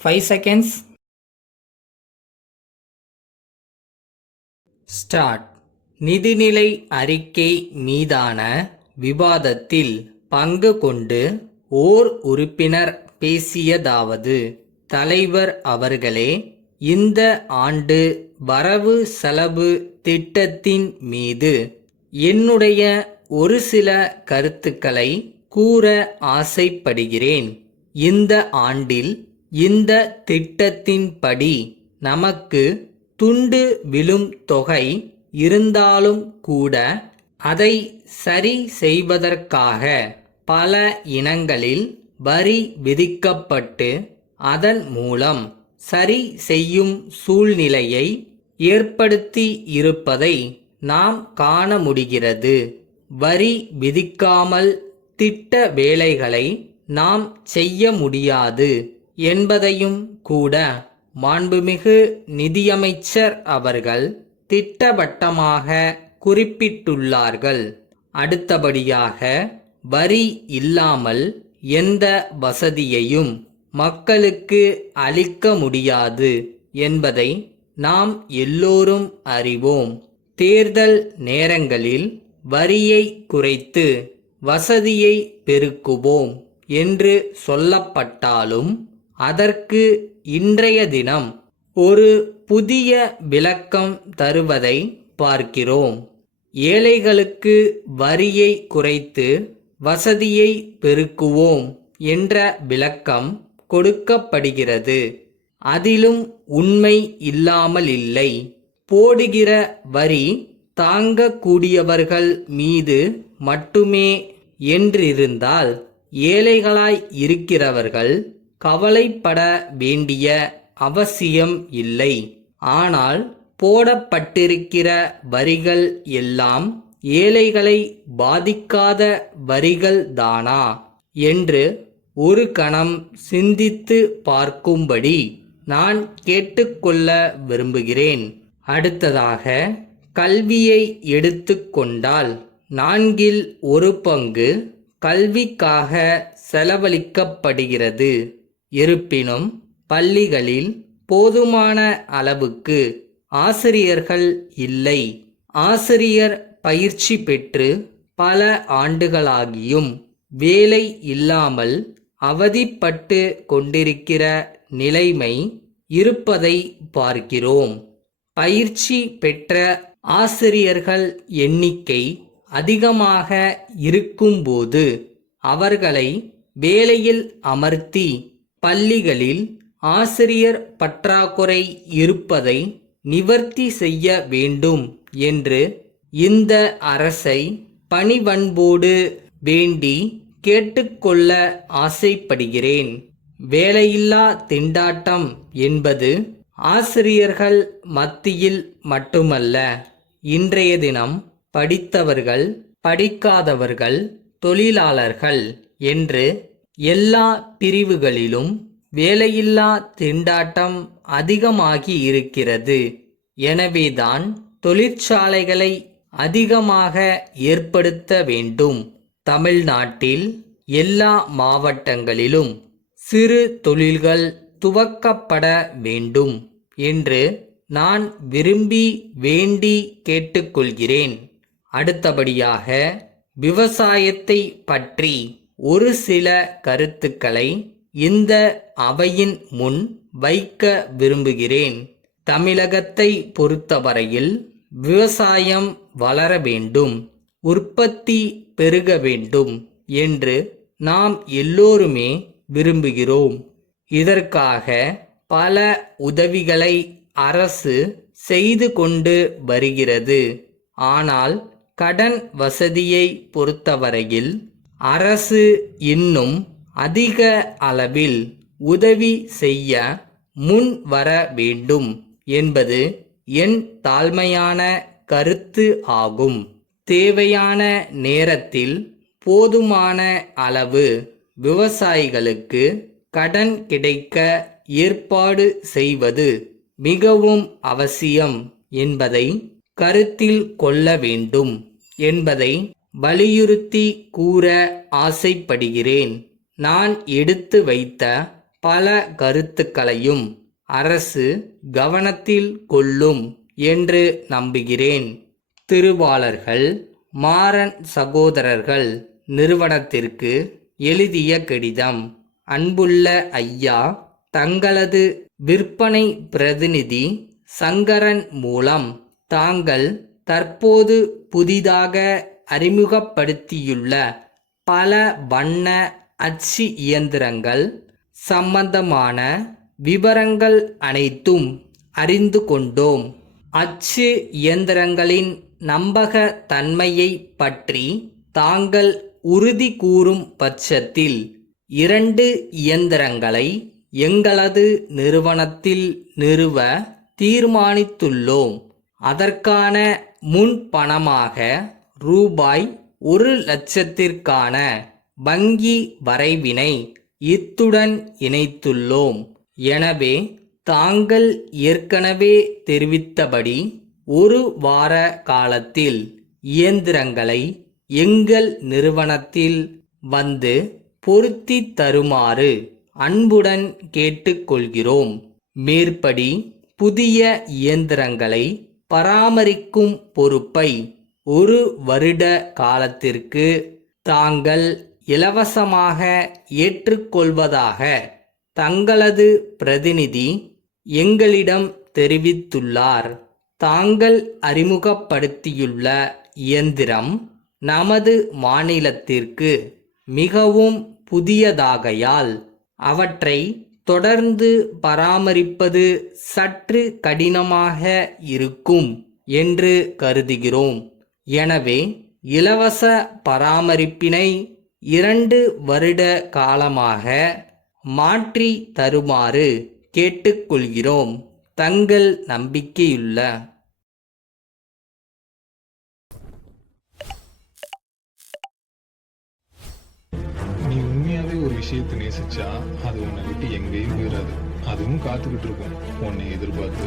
5 seconds. Start. நிதிநிலை அறிக்கை மீதான விவாதத்தில் பங்கு கொண்டு ஓர் உறுப்பினர் பேசியதாவது: தலைவர் அவர்களே, இந்த ஆண்டு வரவு செலவு திட்டத்தின் மீது என்னுடைய ஒரு சில கருத்துக்களை கூற ஆசைப்படுகிறேன். இந்த ஆண்டில் இந்த திட்டத்தின்படி நமக்கு துண்டு விழும் தொகை இருந்தாலும் கூட அதை சரி செய்வதற்காக பல இனங்களில் வரி விதிக்கப்பட்டு அதன் மூலம் சரி செய்யும் சூழ்நிலையை ஏற்படுத்தி இருப்பதை நாம் காண முடிகிறது. வரி விதிக்காமல் திட்ட வேலைகளை நாம் செய்ய முடியாது என்பதையும் கூட மாண்புமிகு நிதியமைச்சர் அவர்கள் திட்டவட்டமாக குறிப்பிட்டுள்ளார்கள். அடுத்தபடியாக, வரி இல்லாமல் எந்த வசதியையும் மக்களுக்கு அளிக்க முடியாது என்பதை நாம் எல்லோரும் அறிவோம். தேர்தல் நேரங்களில் வரியை குறைத்து வசதியை பெருக்குவோம் என்று சொல்லப்பட்டாலும் அதற்கு இன்றைய தினம் ஒரு புதிய விளக்கம் தருவதை பார்க்கிறோம். ஏழைகளுக்கு வரியை குறைத்து வசதியை பெருக்குவோம் என்ற விளக்கம் கொடுக்கப்படுகிறது. அதிலும் உண்மை இல்லாமல் இல்லை. போடுகிற வரி தாங்கக்கூடியவர்கள் மீது மட்டுமே என்றிருந்தால் ஏழைகளாய் இருக்கிறவர்கள் கவலைப்பட வேண்டிய அவசியம் இல்லை. ஆனால் போடப்பட்டிருக்கிற வரிகள் எல்லாம் ஏழைகளை பாதிக்காத வரிகள் தானா என்று ஒரு கணம் சிந்தித்து பார்க்கும்படி நான் கேட்டுக்கொள்ள விரும்புகிறேன். அடுத்ததாக, கல்வியை எடுத்துக்கொண்டால் 1/4 பங்கு கல்விக்காக செலவழிக்கப்படுகிறது. இருப்பினும் பள்ளிகளில் போதுமான அளவுக்கு ஆசிரியர்கள் இல்லை. ஆசிரியர் பயிற்சி பெற்று பல ஆண்டுகளாகியும் வேலை இல்லாமல் அவதிப்பட்டு கொண்டிருக்கிற நிலைமை இருப்பதை பார்க்கிறோம். பயிற்சி பெற்ற ஆசிரியர்கள் எண்ணிக்கை அதிகமாக இருக்கும்போது அவர்களை வேலையில் அமர்த்தி பள்ளிகளில் ஆசிரியர் பற்றாக்குறை இருப்பதை நிவர்த்தி செய்ய வேண்டும் என்று இந்த அரசை பணிவன்போடு வேண்டி கேட்டுக்கொள்ள ஆசைப்படுகிறேன். வேலையில்லா திண்டாட்டம் என்பது ஆசிரியர்கள் மத்தியில் மட்டுமல்ல, இன்றைய தினம் படித்தவர்கள், படிக்காதவர்கள், தொழிலாளர்கள் என்று எல்லா பிரிவுகளிலும் வேலையில்லா திண்டாட்டம் அதிகமாகி இருக்கிறது. எனவேதான் தொழிற்சாலைகளை அதிகமாக ஏற்படுத்த வேண்டும். தமிழ்நாட்டில் எல்லா மாவட்டங்களிலும் சிறு தொழில்கள் துவக்கப்பட வேண்டும் என்று நான் விரும்பி வேண்டி கேட்டுக்கொள்கிறேன். அடுத்தபடியாக, விவசாயத்தை பற்றி ஒரு சில கருத்துக்களை இந்த அவையின் முன் வைக்க விரும்புகிறேன். தமிழகத்தை பொறுத்தவரையில் விவசாயம் வளர வேண்டும், உற்பத்தி பெருக வேண்டும் என்று நாம் எல்லோருமே விரும்புகிறோம். இதற்காக பல உதவிகளை அரசு செய்து கொண்டு வருகிறது. ஆனால் கடன் வசதியை பொறுத்தவரையில் அரசு இன்னும் அதிக அளவில் உதவி செய்ய முன் வர வேண்டும் என்பது என் தாழ்மையான கருத்து ஆகும். தேவையான நேரத்தில் போதுமான அளவு விவசாயிகளுக்கு கடன் கிடைக்க ஏற்பாடு செய்வது மிகவும் அவசியம் என்பதை கருத்தில் கொள்ள வேண்டும் என்பதை வலியுறுத்தி கூற ஆசைப்படுகிறேன். நான் எடுத்து வைத்த பல கருத்துக்களையும் அரசு கவனத்தில் கொள்ளும் என்று நம்புகிறேன். திருவாளர்கள் மாறன் சகோதரர்கள் நிறுவனத்திற்கு எழுதிய கடிதம். அன்புள்ள ஐயா, தங்களது விற்பனை பிரதிநிதி சங்கரன் மூலம் தாங்கள் தற்போது புதிதாக அறிமுகப்படுத்தியுள்ள பல வண்ண அச்சு இயந்திரங்கள் சம்பந்தமான விவரங்கள் அனைத்தும் அறிந்து கொண்டோம். அச்சு இயந்திரங்களின் நம்பகத்தன்மையை பற்றி தாங்கள் உறுதி கூறும் பட்சத்தில் 2 இயந்திரங்களை எங்களது நிறுவனத்தில் நிறுவ தீர்மானித்துள்ளோம். அதற்கான முன்பணமாக ரூபாய் 1,00,000க்கான வங்கி வரைவினை இத்துடன் இணைத்துள்ளோம். எனவே தாங்கள் ஏற்கனவே தெரிவித்தபடி 1 வார காலத்தில் இயந்திரங்களை எங்கள் நிறுவனத்தில் வந்து பொருத்தி தருமாறு அன்புடன் கேட்டுக்கொள்கிறோம். மேற்படி புதிய இயந்திரங்களை பராமரிக்கும் பொறுப்பை 1 வருட காலத்திற்கு தாங்கள் இலவசமாக ஏற்றுக்கொள்வதாக தங்களது பிரதிநிதி எங்களிடம் தெரிவித்துள்ளார். தாங்கள் அறிமுகப்படுத்தியுள்ள இயந்திரம் நமது மாநிலத்திற்கு மிகவும் புதியதாகையால் அவற்றை தொடர்ந்து பராமரிப்பது சற்று கடினமாக இருக்கும் என்று கருதுகிறோம். எனவே இலவச பராமரிப்பினை 2 வருட காலமாக மாற்றி தருமாறு கேட்டுக்கொள்கிறோம். தங்கள் நம்பிக்கையுள்ள நீ உண்மையாவே ஒரு விஷயத்தை நேசிச்சா அது உன்னை விட்டு எங்கேயும் போயிடாது. அதுவும் காத்துக்கிட்டு இருக்கும் உன்னை எதிர்பார்த்து.